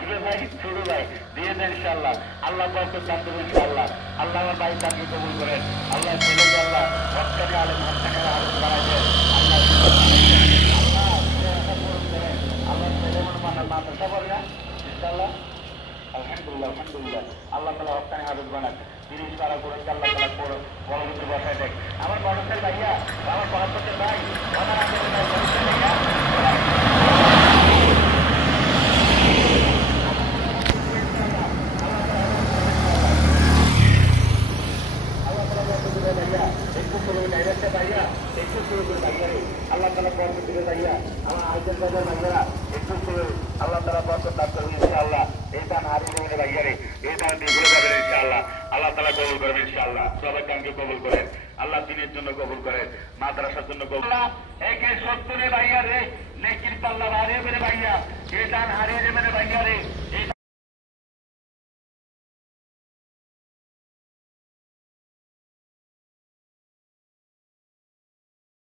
ভাই ছোট ভাই দিয়ে দেন ইনশাআল্লাহ। আল্লাহ বরকত দান করুন ইনশাআল্লাহ। আল্লাহ আমার ভাই তাকে কবুল করেন। আল্লাহ ছেলেকে আল্লাহ হকানি আলেম হকানি আলেম বানাই দেন। আল্লাহ আল্লাহ ছেলে মনে মানার মাদ্রাসা পড়ে না ইনশাআল্লাহ। আলহামদুলিল্লাহ আলহামদুলিল্লাহ। আল্লাহ তাআলা হকানি হাফেজ বানান। 30 পারা করেন আল্লাহ তাআলা পরবর্তী বসায় দেখ। আমার বড়দের ভাইয়া আমার বড়দের ভাই আমার আগের ভাইয়া আল্লাহ তালা বরকত দিবে ভাইয়া আমার আইটেম বাজার ভাইয়ারা একটু আল্লাহ তালা বরকত দান করবেন ইনশাআল্লাহ। এই দান হারিয়ে দেবেন ভাইয়ারে, এই দান দিয়ে ঘুরে যাবেন ইনশাআল্লাহ। আল্লাহ তালা কবুল করবেন ইনশাআল্লাহ। সবাই কামকে কবুল করেন আল্লাহ, দিনের জন্য কবুল করেন, মাদ্রাসার জন্য কবুল। একে সত্তরে ভাইয়ারে নেকির পাল্লা হারিয়ে দেবে ভাইয়া, এই দান হারিয়ে দেবেন ভাইয়ারে।